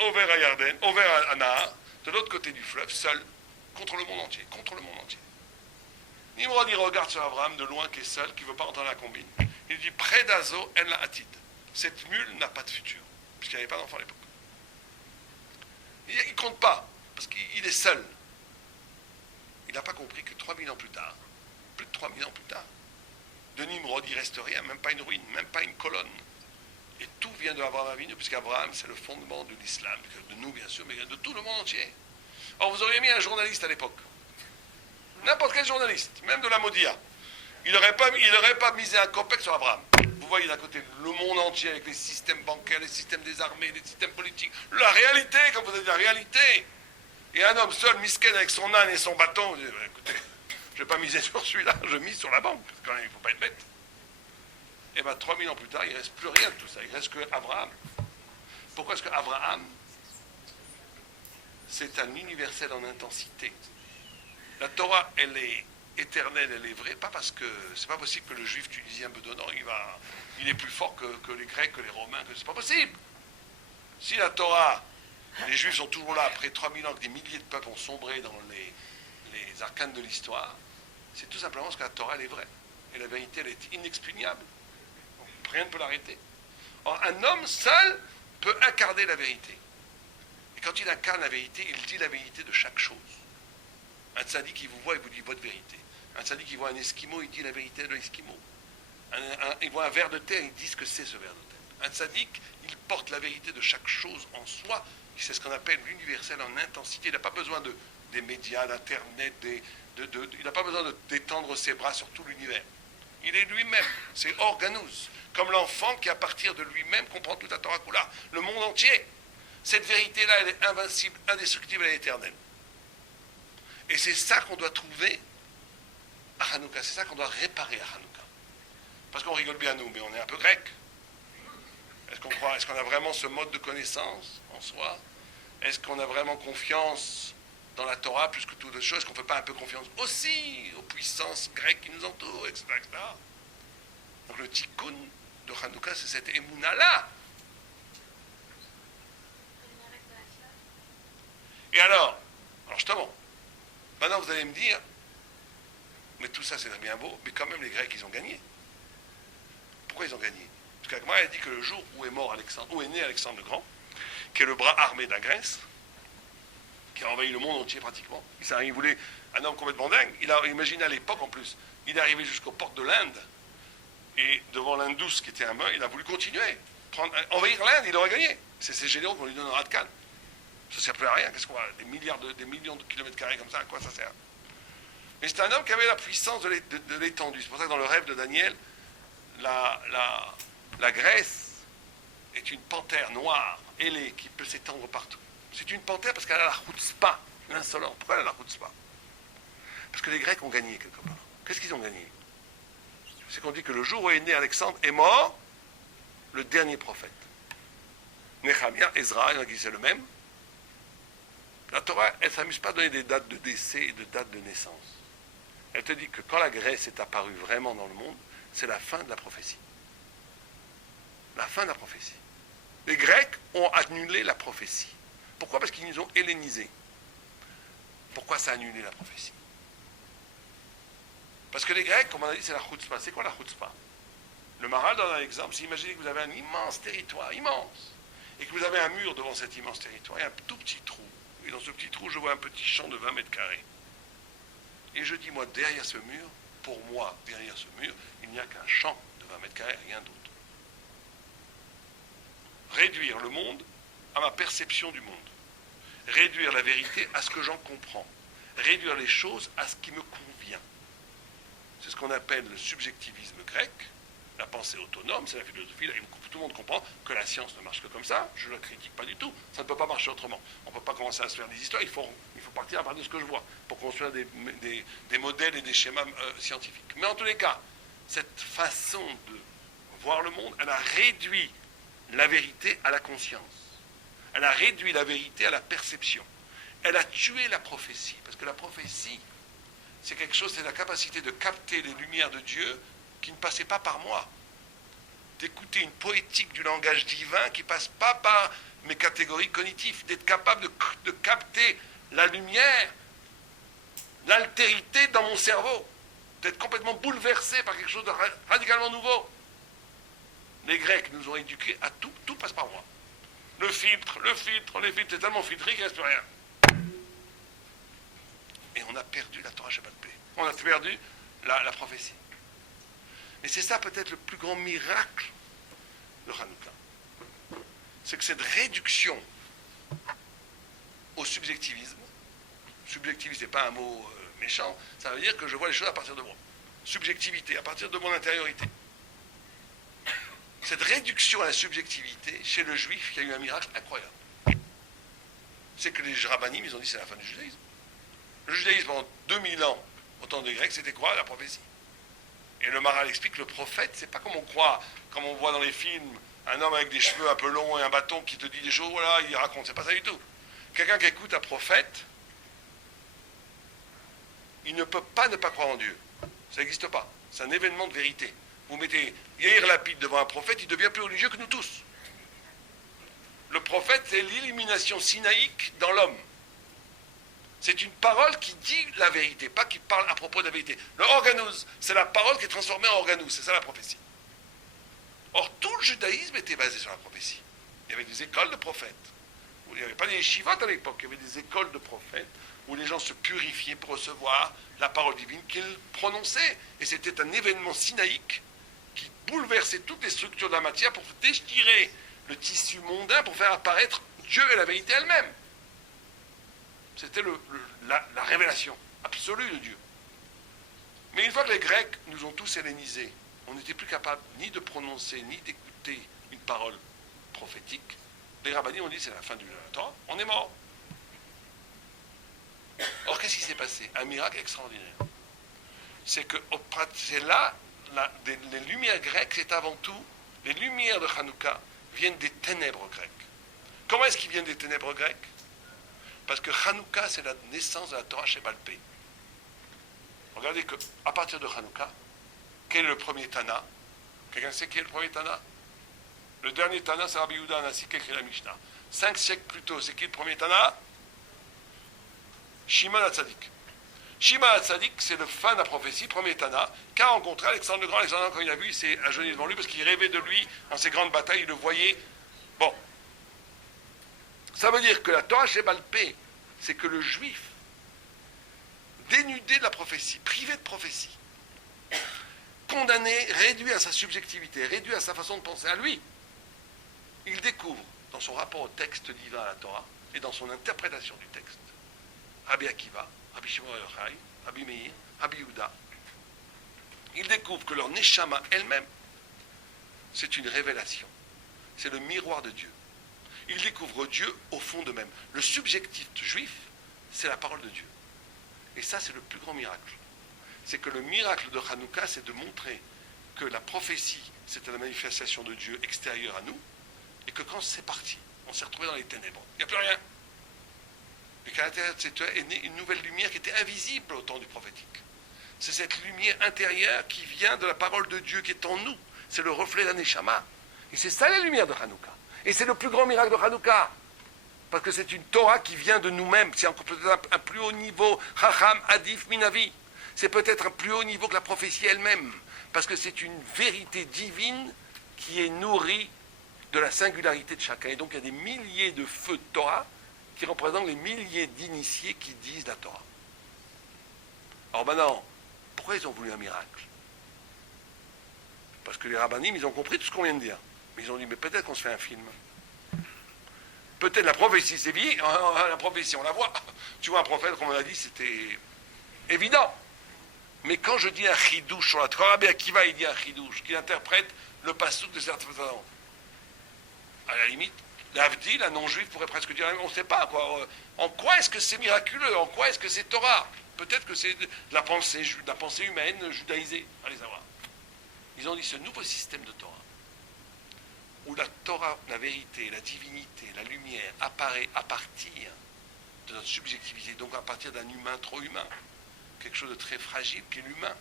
ouvert à Yarden, ouvert à Nahar, de l'autre côté du fleuve, seul, contre le monde entier, Nimrod, il regarde sur Avram de loin, qui est seul, qui ne veut pas entrer dans la combine. Il dit, près d'Azo, en la hatid. Cette mule n'a pas de futur, puisqu'il n'y avait pas d'enfant à l'époque. Il ne compte pas, parce qu'il est seul. Il n'a pas compris que 3000 ans plus tard, plus de 3000 ans plus tard, de Nimrod, il ne reste rien, même pas une ruine, même pas une colonne. Et tout vient de Abraham Avinu, puisqu'Abraham, c'est le fondement de l'islam, de nous bien sûr, mais de tout le monde entier. Or, vous auriez mis un journaliste à l'époque, n'importe quel journaliste, même de la Modia, il n'aurait pas misé un copec sur Abraham. Vous voyez d'un côté le monde entier avec les systèmes bancaires, les systèmes des armées, les systèmes politiques, la réalité, comme vous avez dit, la réalité. Et un homme seul, misken, avec son âne et son bâton, vous dites, écoutez, je ne vais pas miser sur celui-là, je mise sur la banque, parce qu'il ne faut pas être bête. Et bien 3000 ans plus tard, il ne reste plus rien de tout ça, il ne reste que Abraham. Pourquoi est-ce que Abraham, c'est un universel en intensité? La Torah, elle est éternelle, elle est vraie, pas parce que c'est pas possible que le juif tunisien bedonnant, il est plus fort que les Grecs, que les Romains, que c'est pas possible. Si la Torah, les juifs sont toujours là, après 3000 ans, que des milliers de peuples ont sombré dans les arcanes de l'histoire, c'est tout simplement parce que la Torah, elle est vraie. Et la vérité, elle est inexpugnable. Rien ne peut l'arrêter. Or, un homme seul peut incarner la vérité. Et quand il incarne la vérité, il dit la vérité de chaque chose. Un tzaddik, il vous voit, il vous dit votre vérité. Un tzaddik, il voit un esquimau, il dit la vérité de l'esquimau. Il voit un ver de terre, il dit ce que c'est ce ver de terre. Un tzaddik, il porte la vérité de chaque chose en soi. C'est ce qu'on appelle l'universel en intensité. Il n'a pas besoin des médias, d'Internet, il n'a pas besoin d'étendre ses bras sur tout l'univers. Il est lui-même, c'est organous. Comme l'enfant qui, à partir de lui-même, comprend toute la Torah Kula, le monde entier. Cette vérité-là, elle est invincible, indestructible, elle est éternelle. Et c'est ça qu'on doit trouver à Hanouka, c'est ça qu'on doit réparer à Hanouka. Parce qu'on rigole bien nous, mais on est un peu grec. Est-ce qu'on a vraiment ce mode de connaissance en soi? Est-ce qu'on a vraiment confiance dans la Torah plus que toutes autres choses? Est-ce qu'on ne fait pas un peu confiance aussi aux puissances grecques qui nous entourent, etc., etc. Donc le tikkun de Hanouka, c'est cette émouna-là. Et alors justement, maintenant vous allez me dire, mais tout ça c'est bien beau, mais quand même les Grecs ils ont gagné. Pourquoi ils ont gagné? Parce qu'Agmara a dit que le jour où est né Alexandre le Grand, qui est le bras armé de la Grèce, qui a envahi le monde entier pratiquement, il voulait un homme complètement dingue, il a imaginé à l'époque en plus, il est arrivé jusqu'aux portes de l'Inde, et devant l'Inde douce qui était un main, il a voulu continuer, envahir l'Inde, il aurait gagné. C'est ces généraux qu'on lui donne un rat de canne. Ça ne sert plus à rien, qu'est-ce qu'on a? Des millions de kilomètres carrés comme ça, à quoi ça sert? Mais c'est un homme qui avait la puissance de l'étendue. C'est pour ça que dans le rêve de Daniel, la Grèce est une panthère noire, ailée, qui peut s'étendre partout. C'est une panthère parce qu'elle a la chutzpah, l'insolence. Pourquoi elle a la chutzpah? Parce que les Grecs ont gagné quelque part. Qu'est-ce qu'ils ont gagné? C'est qu'on dit que le jour où est né Alexandre est mort le dernier prophète. Nehemia, Ezra, c'est le même. La Torah, elle ne s'amuse pas à donner des dates de décès et de dates de naissance. Elle te dit que quand la Grèce est apparue vraiment dans le monde, c'est la fin de la prophétie. La fin de la prophétie. Les Grecs ont annulé la prophétie. Pourquoi? Parce qu'ils nous ont hellénisés. Pourquoi ça a annulé la prophétie? Parce que les Grecs, comme on a dit, c'est la chutzpah. C'est quoi la chutzpah? Le Maharal donne un exemple. C'est imaginez que vous avez un immense territoire, immense, et que vous avez un mur devant cet immense territoire, et un tout petit trou. Et dans ce petit trou, je vois un petit champ de 20 mètres carrés. Et je dis, moi, derrière ce mur, pour moi, derrière ce mur, il n'y a qu'un champ de 20 mètres carrés, rien d'autre. Réduire le monde à ma perception du monde. Réduire la vérité à ce que j'en comprends. Réduire les choses à ce qui me convient. C'est ce qu'on appelle le subjectivisme grec, la pensée autonome, c'est la philosophie, et tout le monde comprend que la science ne marche que comme ça, je ne la critique pas du tout, ça ne peut pas marcher autrement. On ne peut pas commencer à se faire des histoires, il faut partir à partir de ce que je vois, pour construire des modèles et des schémas scientifiques. Mais en tous les cas, cette façon de voir le monde, elle a réduit la vérité à la conscience. Elle a réduit la vérité à la perception. Elle a tué la prophétie, parce que la prophétie, c'est quelque chose, c'est la capacité de capter les lumières de Dieu qui ne passait pas par moi, d'écouter une poétique du langage divin qui ne passe pas par mes catégories cognitives, d'être capable de capter la lumière, l'altérité dans mon cerveau, d'être complètement bouleversé par quelque chose de radicalement nouveau. Les Grecs nous ont éduqués à tout passe par moi. Le filtre, c'est tellement filtré qu'il ne reste plus rien. Et on a perdu la Torah Shabbat Pé. On a perdu la prophétie. Et c'est ça peut-être le plus grand miracle de Hanouka. C'est que cette réduction au subjectivisme, subjectivisme n'est pas un mot méchant, ça veut dire que je vois les choses à partir de moi. Subjectivité, à partir de mon intériorité. Cette réduction à la subjectivité, chez le juif, il y a eu un miracle incroyable. C'est que les rabbinim, ils ont dit c'est la fin du judaïsme. Le judaïsme, pendant 2000 ans, au temps des Grecs, c'était quoi? La prophétie. Et le Maharal explique, le prophète, c'est pas comme on croit, comme on voit dans les films, un homme avec des cheveux un peu longs et un bâton qui te dit des choses, voilà, il raconte, c'est pas ça du tout. Quelqu'un qui écoute un prophète, il ne peut pas ne pas croire en Dieu. Ça n'existe pas. C'est un événement de vérité. Vous mettez Yair Lapid devant un prophète, il devient plus religieux que nous tous. Le prophète, c'est l'illumination sinaïque dans l'homme. C'est une parole qui dit la vérité, pas qui parle à propos de la vérité. Le organous, c'est la parole qui est transformée en organous, c'est ça la prophétie. Or, tout le judaïsme était basé sur la prophétie. Il y avait des écoles de prophètes. Il n'y avait pas des yeshivot à l'époque, il y avait des écoles de prophètes où les gens se purifiaient pour recevoir la parole divine qu'ils prononçaient. Et c'était un événement sinaïque qui bouleversait toutes les structures de la matière pour déchirer le tissu mondain, pour faire apparaître Dieu et la vérité elle-même. C'était la révélation absolue de Dieu. Mais une fois que les Grecs nous ont tous hellénisés, on n'était plus capable ni de prononcer, ni d'écouter une parole prophétique. Les rabbinim ont dit c'est la fin du temps, on est mort. Or, qu'est-ce qui s'est passé? Un miracle extraordinaire. C'est que c'est là, les lumières grecques, c'est avant tout, les lumières de Hanouka viennent des ténèbres grecques. Comment est-ce qu'ils viennent des ténèbres grecques? Parce que Hanouka, c'est la naissance de la Torah Shebal Peh. Regardez qu'à partir de Hanouka, quel est le premier Tana? Quelqu'un sait qui est le premier Tana? Le dernier Tana, c'est Rabbi Yehuda Hanassi qui écrit la Mishnah. 5 siècles plus tôt, c'est qui le premier Tana? Shimon HaTzadik. Shimon HaTzadik, c'est le fin de la prophétie, premier Tana, qu'a rencontré Alexandre le Grand. Alexandre, quand il a vu, il s'est agenouillé devant lui parce qu'il rêvait de lui dans ses grandes batailles, il le voyait. Bon. Ça veut dire que la Torah Shebal Peh, c'est que le juif, dénudé de la prophétie, privé de prophétie, condamné, réduit à sa subjectivité, réduit à sa façon de penser à lui, il découvre dans son rapport au texte divin à la Torah et dans son interprétation du texte, Rabbi Akiva, Rabbi Shimon bar Yochai, Rabbi Meir, Rabbi Yehuda, il découvre que leur neshama elle-même, c'est une révélation, c'est le miroir de Dieu. Ils découvrent Dieu au fond d'eux-mêmes. Le subjectif juif, c'est la parole de Dieu. Et ça, c'est le plus grand miracle. C'est que le miracle de Hanouka, c'est de montrer que la prophétie, c'était la manifestation de Dieu extérieure à nous, et que quand c'est parti, on s'est retrouvé dans les ténèbres. Il n'y a plus rien. Et qu'à l'intérieur de cette est née une nouvelle lumière qui était invisible au temps du prophétique. C'est cette lumière intérieure qui vient de la parole de Dieu qui est en nous. C'est le reflet d'un Neshama. Et c'est ça la lumière de Hanouka. Et c'est le plus grand miracle de Hanouka. Parce que c'est une Torah qui vient de nous-mêmes. C'est encore peut-être un plus haut niveau. Chacham, Adif, Minavi. C'est peut-être un plus haut niveau que la prophétie elle-même. Parce que c'est une vérité divine qui est nourrie de la singularité de chacun. Et donc il y a des milliers de feux de Torah qui représentent les milliers d'initiés qui disent la Torah. Alors maintenant, pourquoi ils ont voulu un miracle? Parce que les rabbinim, ils ont compris tout ce qu'on vient de dire. Mais ils ont dit, mais peut-être qu'on se fait un film. Peut-être la prophétie, c'est vie, la prophétie, on la voit. Tu vois, un prophète, comme on l'a dit, c'était évident. Mais quand je dis un chidouche sur la Torah, Rabbi Akiva, il dit un chidouche, qui interprète le passouk de certains façons. À la limite, l'Avdil, un non-juif pourrait presque dire, on ne sait pas, quoi. En quoi est-ce que c'est miraculeux? En quoi est-ce que c'est Torah? Peut-être que c'est de la pensée humaine judaïsée. Allez savoir. Ils ont dit, ce nouveau système de Torah, où la Torah, la vérité, la divinité, la lumière apparaît à partir de notre subjectivité, donc à partir d'un humain trop humain, quelque chose de très fragile qui est l'humain.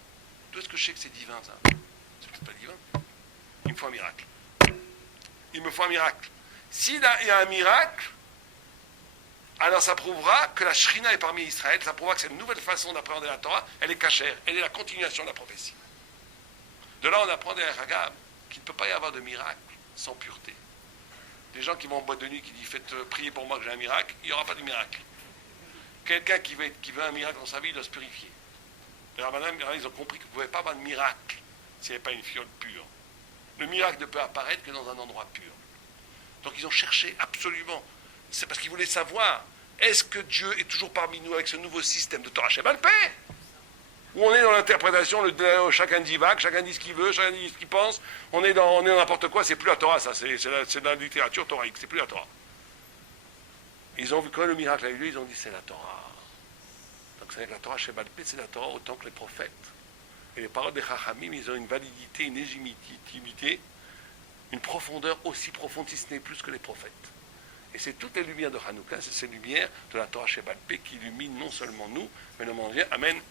D'où est-ce que je sais que c'est divin, ça? C'est peut-être pas divin. Il me faut un miracle. Il me faut un miracle. S'il y a un miracle, alors ça prouvera que la Shrina est parmi Israël, ça prouvera que cette nouvelle façon d'appréhender la Torah, elle est cachère, elle est la continuation de la prophétie. De là, on apprend derrière Hagab qu'il ne peut pas y avoir de miracle sans pureté. Des gens qui vont en boîte de nuit, qui disent faites prier pour moi que j'ai un miracle, il n'y aura pas de miracle. Quelqu'un qui veut un miracle dans sa vie, il doit se purifier. Les rabbins, ils ont compris qu'il ne pouvait pas avoir de miracle s'il n'y avait pas une fiole pure. Le miracle ne peut apparaître que dans un endroit pur. Donc ils ont cherché absolument. C'est parce qu'ils voulaient savoir, est-ce que Dieu est toujours parmi nous avec ce nouveau système de Torah Shebal Peh? Où on est dans l'interprétation, chacun dit vague, chacun dit ce qu'il veut, chacun dit ce qu'il pense, on est dans n'importe quoi, c'est plus la Torah, ça, c'est de la littérature toraïque, c'est plus la Torah. Ils ont vu quand le miracle a eu lieu, ils ont dit c'est la Torah. Donc c'est que la Torah Shebal Peh, c'est la Torah autant que les prophètes. Et les paroles des Chachamim, ils ont une validité, une légitimité, une profondeur aussi profonde, si ce n'est plus que les prophètes. Et c'est toutes les lumières de Hanouka, c'est ces lumières de la Torah Shebal Peh qui illuminent non seulement nous, mais le monde entier. Amen.